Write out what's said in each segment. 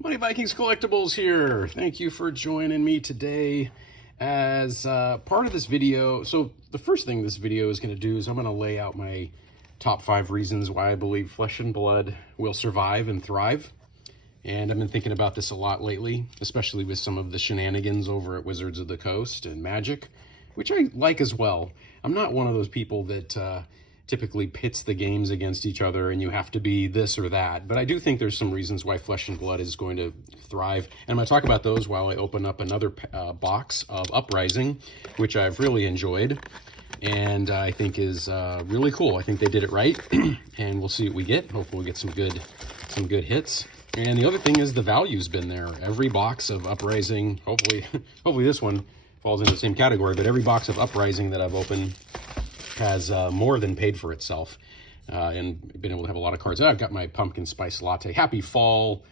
Money Vikings Collectibles here. Thank you for joining me today as part of this video. So the first thing this video is going to do is I'm going to lay out my top 5 reasons why I believe Flesh and Blood will survive and thrive. And I've been thinking about this a lot lately, especially with some of the shenanigans over at Wizards of the Coast and Magic, which I like as well. I'm not one of those people that typically pits the games against each other and you have to be this or that. But I do think there's some reasons why Flesh and Blood is going to thrive. And I'm going to talk about those while I open up another box of Uprising, which I've really enjoyed and I think is really cool. I think they did it right and we'll see what we get. Hopefully we'll get some good hits. And the other thing is the value's been there. Every box of Uprising, hopefully this one falls into the same category, but every box of Uprising that I've opened has more than paid for itself and been able to have a lot of cards. I've got my pumpkin spice latte. Happy fall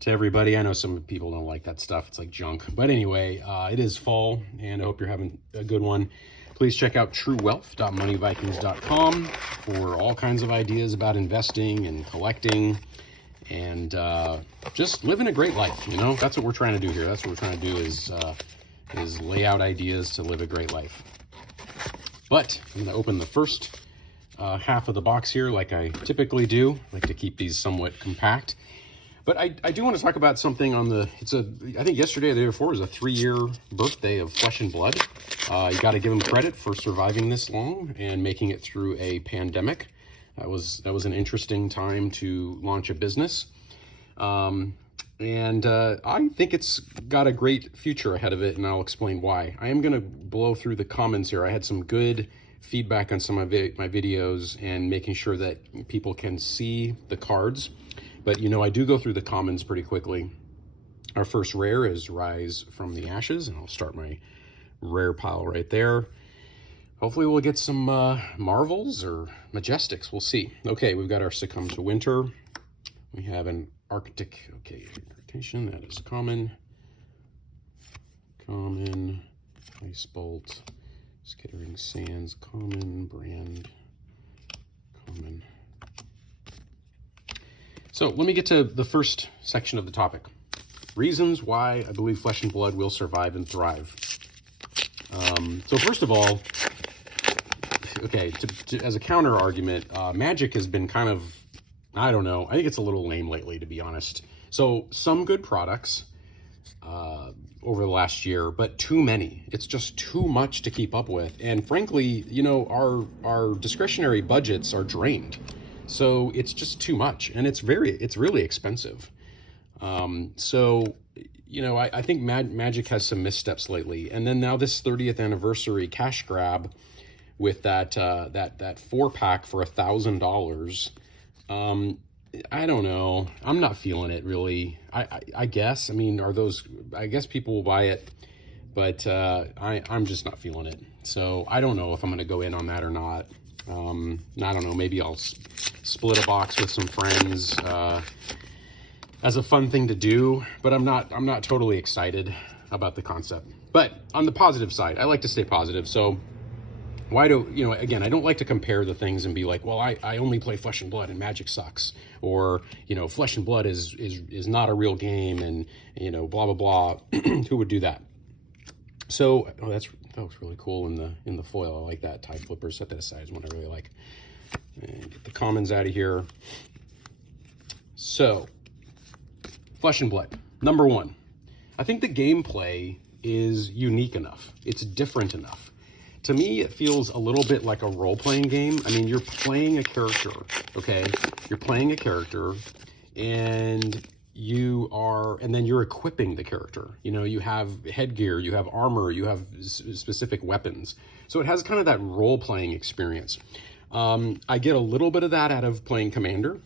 to everybody. I know some people don't like that stuff. It's like junk. But anyway, it is fall, and I hope you're having a good one. Please check out truewealth.moneyvikings.com for all kinds of ideas about investing and collecting and just living a great life. You know, that's what we're trying to do here. That's what we're trying to do is lay out ideas to live a great life. But I'm going to open the first half of the box here like I typically do. I like to keep these somewhat compact. But I do want to talk about something on the, I think yesterday or the day before was a 3-year birthday of Flesh and Blood. You got to give them credit for surviving this long and making it through a pandemic. That was an interesting time to launch a business. And I think it's got a great future ahead of it, and I'll explain why. I am going to blow through the comments here. I had some good feedback on some of my videos and making sure that people can see the cards. But, you know, I do go through the comments pretty quickly. Our first rare is Rise from the Ashes, and I'll start my rare pile right there. Hopefully we'll get some Marvels or Majestics. We'll see. Okay, we've got our Succumb to Winter. We have an Arctic, okay, interpretation, that is common. Common, Ice Bolt, Skittering Sands, common, brand, common. So let me get to the first section of the topic. Reasons why I believe Flesh and Blood will survive and thrive. So first of all, okay, as a counter argument, Magic has been kind of, I don't know. I think it's a little lame lately, to be honest. So some good products over the last year, but too many. It's just too much to keep up with. And frankly, you know, our discretionary budgets are drained. So it's just too much. And it's really expensive. So, you know, I think Magic has some missteps lately. And then now this 30th anniversary cash grab with that 4-pack for $1,000. I don't know. I'm not feeling it really. I guess. I mean, I guess people will buy it, but I'm just not feeling it. So I don't know if I'm going to go in on that or not. I don't know. Maybe I'll split a box with some friends as a fun thing to do, but I'm not totally excited about the concept. But on the positive side, I like to stay positive. So again, I don't like to compare the things and be like, well, I only play Flesh and Blood and Magic sucks. Or, you know, Flesh and Blood is not a real game and, you know, blah, blah, blah. Who would do that? So, that was really cool in the foil. I like that. Tide Flipper, set that aside is one I really like. And get the commons out of here. So, Flesh and Blood. Number 1. I think the gameplay is unique enough. It's different enough. To me, it feels a little bit like a role-playing game. I mean, you're playing a character, okay? You're playing a character, and then you're equipping the character. You know, you have headgear, you have armor, you have specific weapons. So it has kind of that role-playing experience. I get a little bit of that out of playing Commander.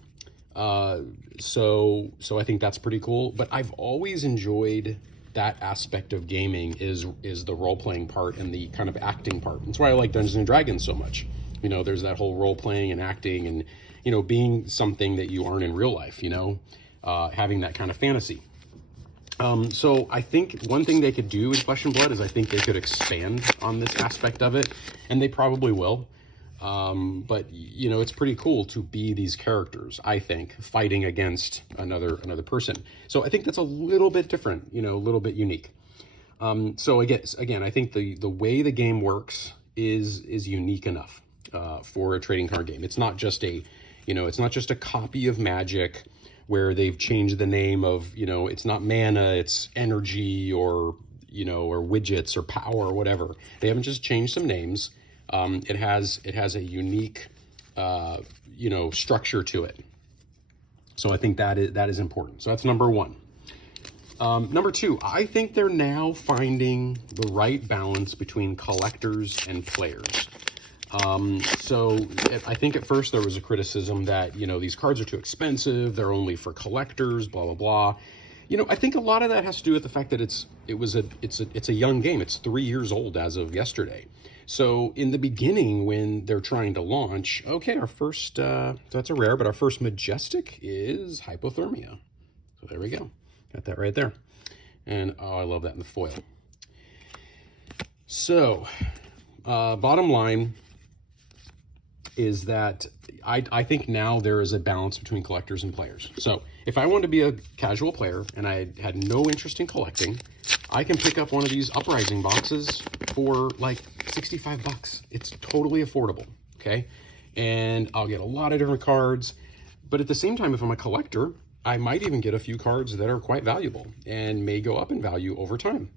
So I think that's pretty cool. But I've always enjoyed that aspect of gaming is the role-playing part and the kind of acting part. That's why I like Dungeons and Dragons so much. You know, there's that whole role-playing and acting and, you know, being something that you aren't in real life, you know, having that kind of fantasy. So I think one thing they could do in Flesh and Blood is I think they could expand on this aspect of it, and they probably will. But you know, it's pretty cool to be these characters, I think, fighting against another person. So I think that's a little bit different, you know, a little bit unique. So again, I think the way the game works is unique enough for a trading card game. It's not just a, you know, it's not just a copy of Magic where they've changed the name of, you know, it's not mana, it's energy, or, you know, or widgets or power or whatever. They haven't just changed some names. It has a unique, you know, structure to it. So I think that is important. So that's number one. Number two, I think they're now finding the right balance between collectors and players. So I think at first there was a criticism that, you know, these cards are too expensive, they're only for collectors, blah, blah, blah. You know, I think a lot of that has to do with the fact that it's a young game. It's 3 years old as of yesterday. So in the beginning, when they're trying to launch, okay, our first, that's a rare, but our first Majestic is Hypothermia. So there we go. Got that right there. And oh, I love that in the foil. So bottom line is that I think now there is a balance between collectors and players. So if I wanted to be a casual player and I had no interest in collecting, I can pick up one of these Uprising boxes for like 65 bucks. It's totally affordable, okay? And I'll get a lot of different cards. But at the same time, if I'm a collector, I might even get a few cards that are quite valuable and may go up in value over time.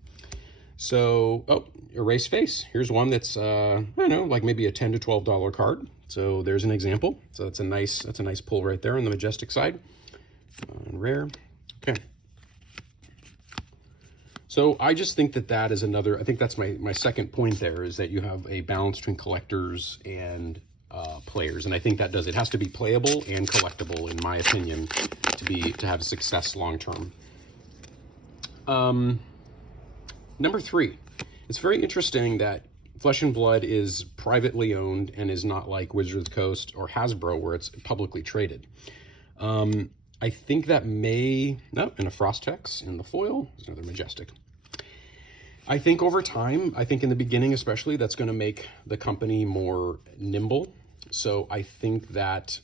So, oh, Erase Face. Here's one that's, I don't know, like maybe a $10 to $12 card. So there's an example. So that's a nice pull right there on the Majestic side. Rare. Okay. So I just think that is another, I think that's my second point there, is that you have a balance between collectors and players. And I think that it has to be playable and collectible, in my opinion, to have success long term. Number three, it's very interesting that Flesh and Blood is privately owned and is not like Wizards of the Coast or Hasbro, where it's publicly traded. I think that and a Frost-Hex in the foil. There's another Majestic. I think over time, I think in the beginning especially, that's going to make the company more nimble. So I think that,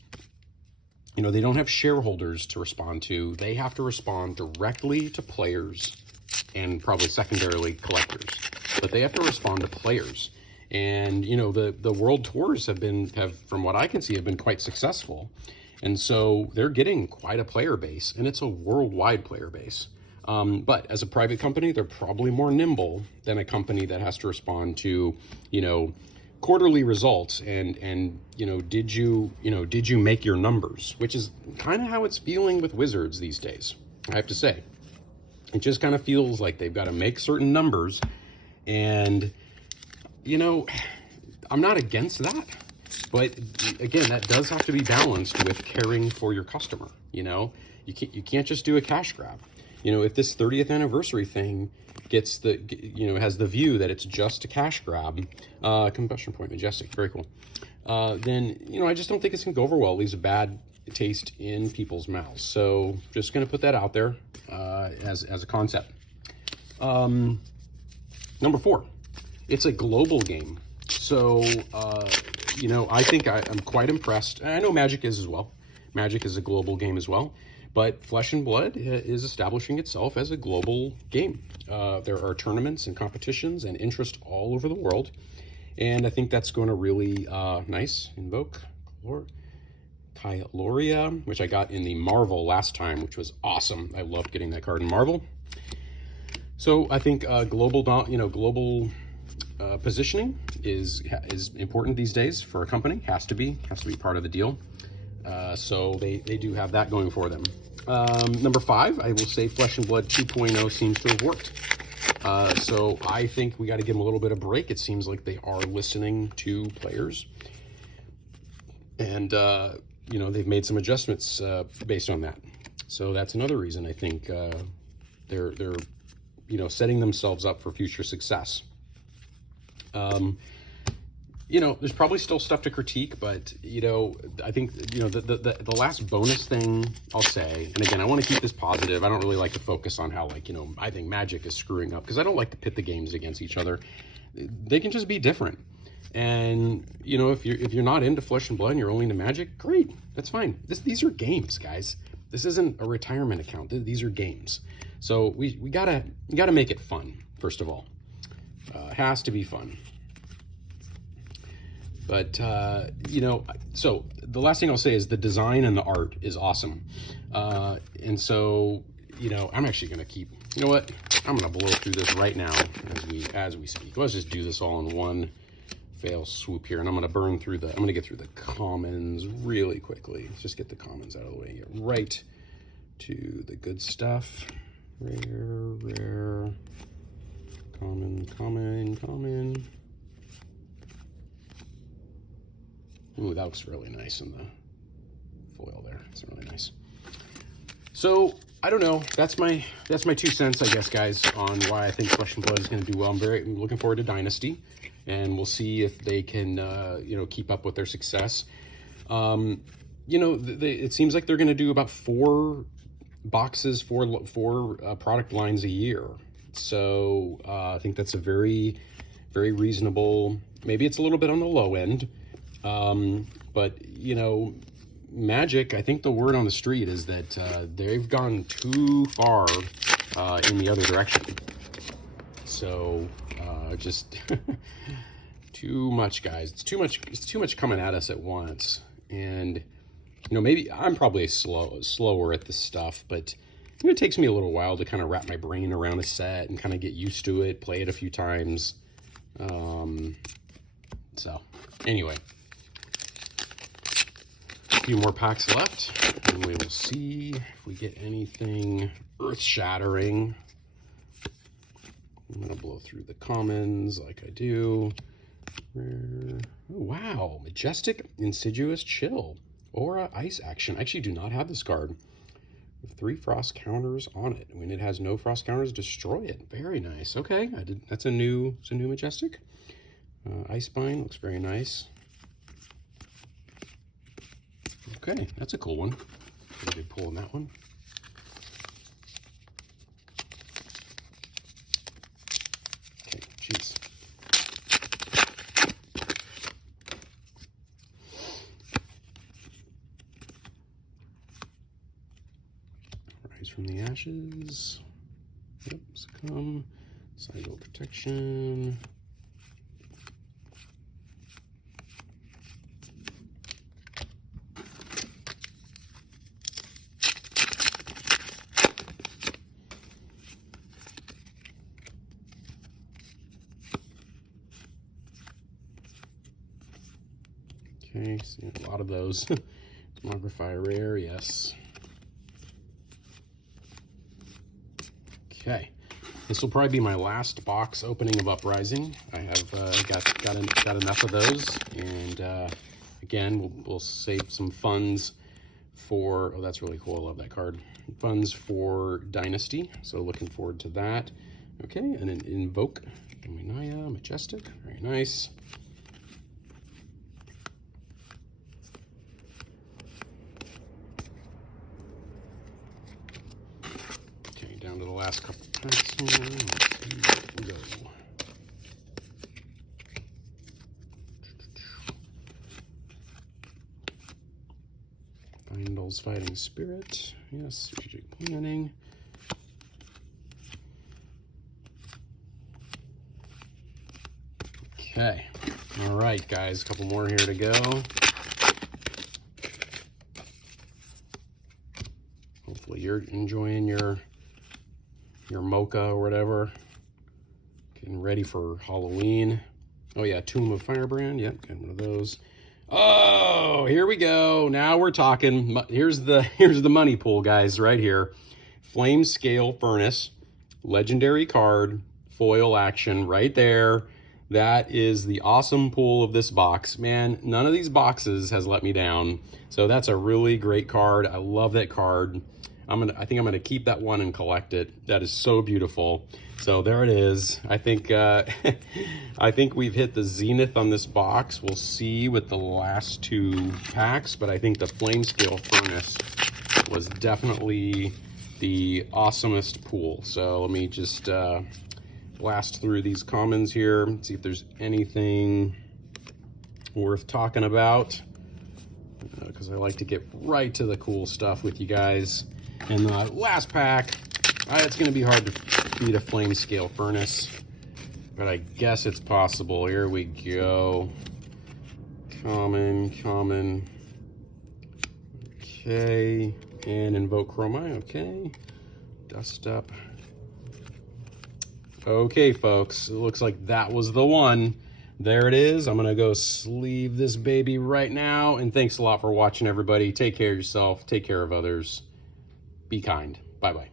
you know, they don't have shareholders to respond to. They have to respond directly to players and probably secondarily collectors. But they have to respond to players. And, you know, the world tours have, from what I can see, have been quite successful. And so they're getting quite a player base, and it's a worldwide player base. But as a private company, they're probably more nimble than a company that has to respond to, you know, quarterly results and you know, did you make your numbers, which is kind of how it's feeling with Wizards these days, I have to say. It just kind of feels like they've got to make certain numbers, and, you know, I'm not against that. But again, that does have to be balanced with caring for your customer. You know, you can't just do a cash grab. You know, if this 30th anniversary thing has the view that it's just a cash grab, Combustion Point Majestic, very cool. Then, you know, I just don't think it's gonna go over well. It leaves a bad taste in people's mouths. So just gonna put that out there as a concept. Number four, it's a global game. So, you know, I think I'm quite impressed. And I know Magic is as well. Magic is a global game as well. But Flesh and Blood is establishing itself as a global game. There are tournaments and competitions and interest all over the world. And I think that's going to really nice. Invoke Kyloria, which I got in the Marvel last time, which was awesome. I loved getting that card in Marvel. So I think global positioning is important these days for a company. Has to be part of the deal. So they do have that going for them. Number five, I will say Flesh and Blood 2.0 seems to have worked. So I think we got to give them a little bit of break. It seems like they are listening to players, and you know, they've made some adjustments based on that. So that's another reason I think they're you know, setting themselves up for future success. You know, there's probably still stuff to critique, but, you know, I think, you know, the last bonus thing I'll say, and again, I want to keep this positive. I don't really like to focus on how, like, you know, I think Magic is screwing up, because I don't like to pit the games against each other. They can just be different. And you know, if you're not into Flesh and Blood and you're only into Magic, great, that's fine. These are games, guys. This isn't a retirement account. These are games. So we gotta make it fun, first of all. It has to be fun. But, you know, so the last thing I'll say is the design and the art is awesome. And so, you know, I'm actually going to keep, you know what, I'm going to blow through this right now as we speak. Let's just do this all in one fail swoop here. And I'm going to get through the commons really quickly. Let's just get the commons out of the way and get right to the good stuff. Rare, common. Ooh, that looks really nice in the foil there. It's really nice. So I don't know. That's my 2 cents, I guess, guys, on why I think Flesh and Blood is going to do well. I'm looking forward to Dynasty, and we'll see if they can, you know, keep up with their success. You know, it seems like they're going to do about 4 boxes, four product lines a year. So I think that's a very, very reasonable. Maybe it's a little bit on the low end. But you know, Magic, I think the word on the street is that they've gone too far in the other direction. So just too much, guys. It's too much coming at us at once. And you know, maybe I'm probably slower at this stuff, but you know, it takes me a little while to kind of wrap my brain around a set and kind of get used to it, play it a few times. So anyway, a few more packs left, and we will see if we get anything earth-shattering. I'm gonna blow through the commons like I do. Oh, wow, Majestic Insidious Chill. Aura Ice Action. I actually do not have this card. With 3 frost counters on it. When it has no frost counters, destroy it. Very nice. Okay, that's a new Majestic. Icebind looks very nice. Okay, that's a cool one. Pretty big pull on that one. Okay, jeez. Rise from the Ashes. Yep, Succumb. Cycle Protection. Okay, see a lot of those. Demography rare, yes. Okay, this will probably be my last box opening of Uprising. I have got enough of those, and again, we'll save some funds for. Oh, that's really cool. I love that card. Funds for Dynasty. So looking forward to that. Okay, and an Invoke, Dominaya, Majestic, very nice. Down to the last couple packs here. Let's see where we go. Bindle's Fighting Spirit. Yes, strategic planning. Okay. All right, guys. A couple more here to go. Hopefully you're enjoying your mocha or whatever, getting ready for Halloween. Oh yeah, Tomb of Firebrand. Yep, got one of those. Oh, here we go. Now we're talking. Here's the money pool, guys, right here. Flame Scale Furnace, legendary card, foil action right there. That is the awesome pool of this box. Man, none of these boxes has let me down. So that's a really great card. I love that card. I think I'm gonna keep that one and collect it. That is so beautiful. So there it is. I think I think we've hit the zenith on this box. We'll see with the last 2 packs, but I think the Flame Scale Furnace was definitely the awesomest pool. So let me just blast through these commons here, see if there's anything worth talking about, because I like to get right to the cool stuff with you guys. And the last pack, it's going to be hard to beat a flame scale furnace, but I guess it's possible. Here we go. Common. Okay, and Invoke Chromite. Okay, dust up. Okay, folks, it looks like that was the one. There it is. I'm gonna go sleeve this baby right now, and thanks a lot for watching, everybody. Take care of yourself, take care of others, be kind. Bye-bye.